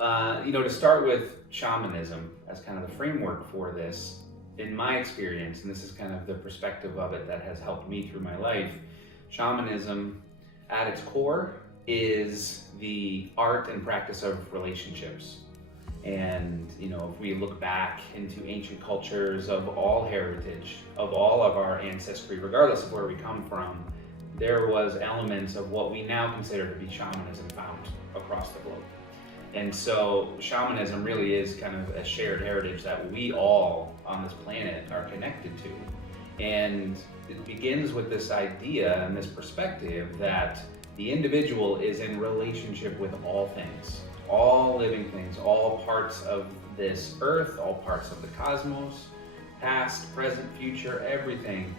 To start with shamanism as kind of the framework for this, in my experience, and this is kind of the perspective of it that has helped me through my life, shamanism at its core is the art and practice of relationships. And, if we look back into ancient cultures of all heritage, of all of our ancestry, regardless of where we come from, there was elements of what we now consider to be shamanism found across the globe. And so shamanism really is kind of a shared heritage that we all on this planet are connected to. And it begins with this idea and this perspective that the individual is in relationship with all things, all living things, all parts of this earth, all parts of the cosmos, past, present, future, everything.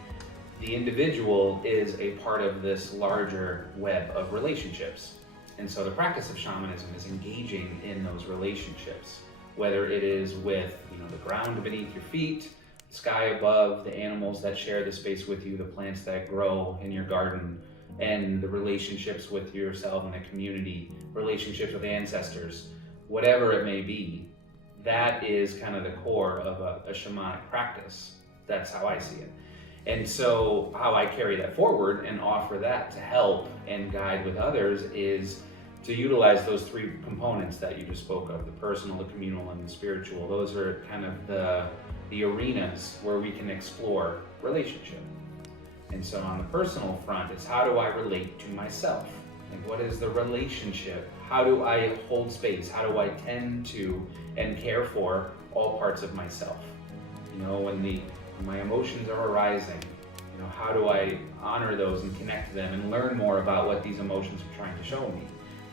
The individual is a part of this larger web of relationships. And so the practice of shamanism is engaging in those relationships, whether it is with the ground beneath your feet, the sky above, the animals that share the space with you, the plants that grow in your garden, and the relationships with yourself and the community, relationships with ancestors, whatever it may be. That is kind of the core of a shamanic practice. That's how I see it. And so how I carry that forward and offer that to help and guide with others is to utilize those three components that you just spoke of, the personal, the communal, and the spiritual. Those are kind of the arenas where we can explore relationship. And so on the personal front, it's how do I relate to myself? Like, what is the relationship? How do I hold space? How do I tend to and care for all parts of myself? When my emotions are arising, how do I honor those and connect to them and learn more about what these emotions are trying to show me?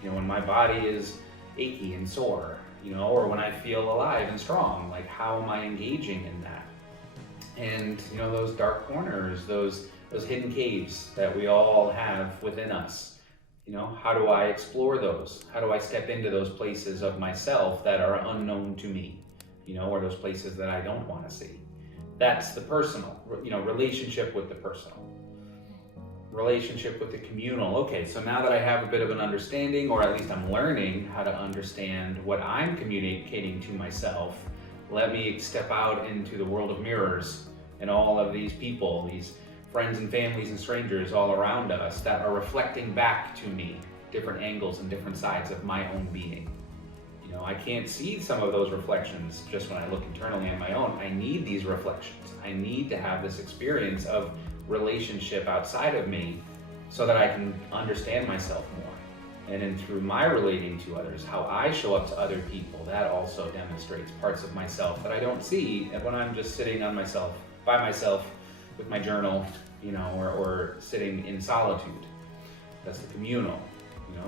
When my body is achy and sore, or when I feel alive and strong, like how am I engaging in that? And those dark corners, those hidden caves that we all have within us, how do I explore those? How do I step into those places of myself that are unknown to me, or those places that I don't want to see? That's the personal, relationship with the personal. Relationship with the communal. Okay, so now that I have a bit of an understanding, or at least I'm learning how to understand what I'm communicating to myself, let me step out into the world of mirrors and all of these people, these friends and families and strangers all around us that are reflecting back to me different angles and different sides of my own being. I can't see some of those reflections just when I look internally on my own. I need these reflections. I need to have this experience of relationship outside of me so that I can understand myself more. And then through my relating to others, how I show up to other people, that also demonstrates parts of myself that I don't see when I'm just sitting by myself with my journal, or sitting in solitude. That's the communal,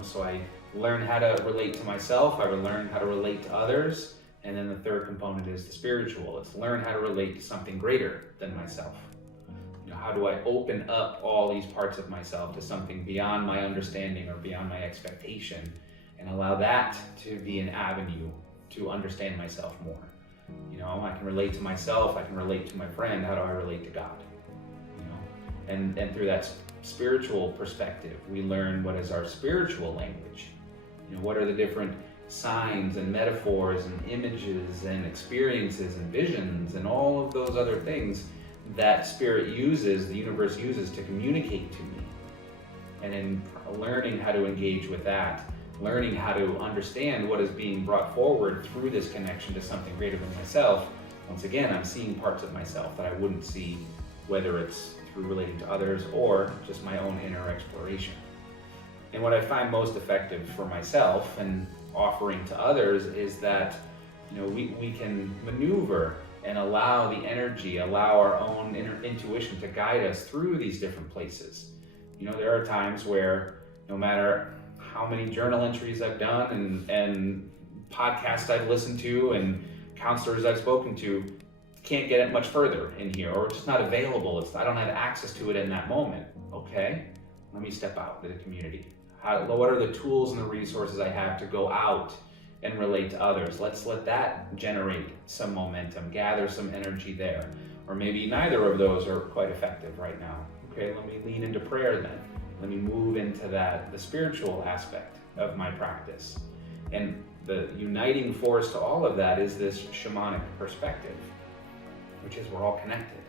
so I learn how to relate to myself, I would learn how to relate to others, and then the third component is the spiritual. It's learn how to relate to something greater than myself. How do I open up all these parts of myself to something beyond my understanding or beyond my expectation, and allow that to be an avenue to understand myself more. I can relate to myself, I can relate to my friend, how do I relate to God? And through that spiritual perspective, we learn what is our spiritual language. What are the different signs and metaphors and images and experiences and visions and all of those other things that spirit uses, the universe uses to communicate to me. And in learning how to engage with that, learning how to understand what is being brought forward through this connection to something greater than myself, once again, I'm seeing parts of myself that I wouldn't see, whether it's through relating to others or just my own inner exploration. And what I find most effective for myself and offering to others is that we can maneuver and allow the energy, allow our own inner intuition to guide us through these different places. There are times where no matter how many journal entries I've done and podcasts I've listened to and counselors I've spoken to, can't get it much further in here, or it's just not available. I don't have access to it in that moment. Okay, let me step out to the community. What are the tools and the resources I have to go out and relate to others? Let's let that generate some momentum, gather some energy there. Or maybe neither of those are quite effective right now. Okay, let me lean into prayer then. Let me move into the spiritual aspect of my practice. And the uniting force to all of that is this shamanic perspective, which is we're all connected.